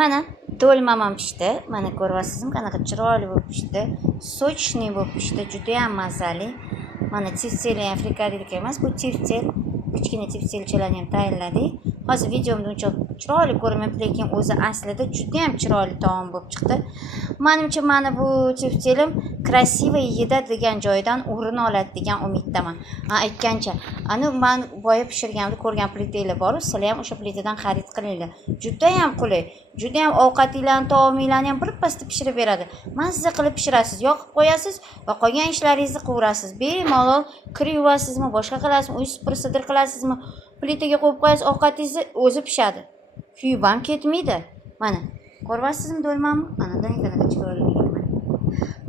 Mana do'lmam ham pishdi. Mana ko'ryapsizmi, qanaqa chiroyli bo'lib pishdi. Sochniy bo'lib pishdi, juda ham mazali. Mana tifseli ham frikadelik emas, bu tifsel. Kichkina tifselchalarni ham tayyorladik. Hozir videomda uncha chiroyli ko'rinmayapti, lekin o'zi aslida juda ham chiroyli taom bo'lib chiqdi. Menimcha mana bu tifselim krasivoy yeda degan joydan o'rin oladi degan umiddaman. Aytgancha, ani men boya pishirganimda ko'rgan plitalar bor, sizlar ham o'sha plitadan xarid qilinglar. Juda ham qulay, juda ham ovqatinglarni, taominglarni ham birpasda pishirib beradi. Mazza qilib pishirasiz, yoqib qo'yasiz va qolgan ishlaringizni qilaverasiz. Bemalol kir yuvasizmi, boshqa qilasizmi, uy supurasidir qilasizmi, plitaga qo'yib qo'yasiz, ovqatingizni o'zi pishadi. Kuyib ham ketmaydi. Mana ko'ryapsizmi do'lmamni? Mana qanaqa chiroyli ekan.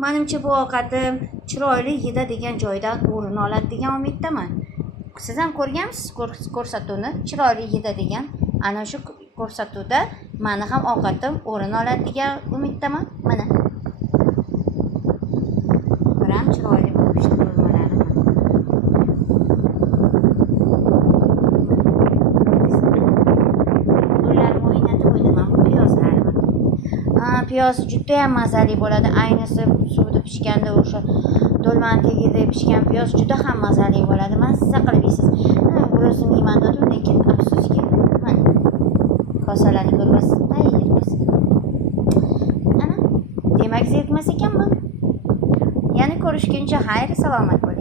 Menimcha bu ovqatim chiroyli yeda degan joydan o'rin oladi degan umiddaman. Siz ham ko'rganmisiz ko'rsatuvni? Chiroyli yeda degan ana shu ko'rsatuvda meni ham ovqatim o'rin oladi degan umiddaman. Mana biram chiroyli bo'lib pishdi do'lmalarim. Ularni o'ynatib qo'ydim bu piyozlarni. Piyoz juda ham mazali bo'ladi. Ayniqsa suvda pishganda o'sha do'lmani tagida pishgan piyoz juda ham mazali bo'ladi. Mazza qilib yeysiz. Burasini yeyman dedim, lekin afsuski mana kosalarni ko'ryapsiz, tayyormiz. Ana, demak zerikmas ekanman. Yana ko'rishguncha xayr, salomat bo'ling.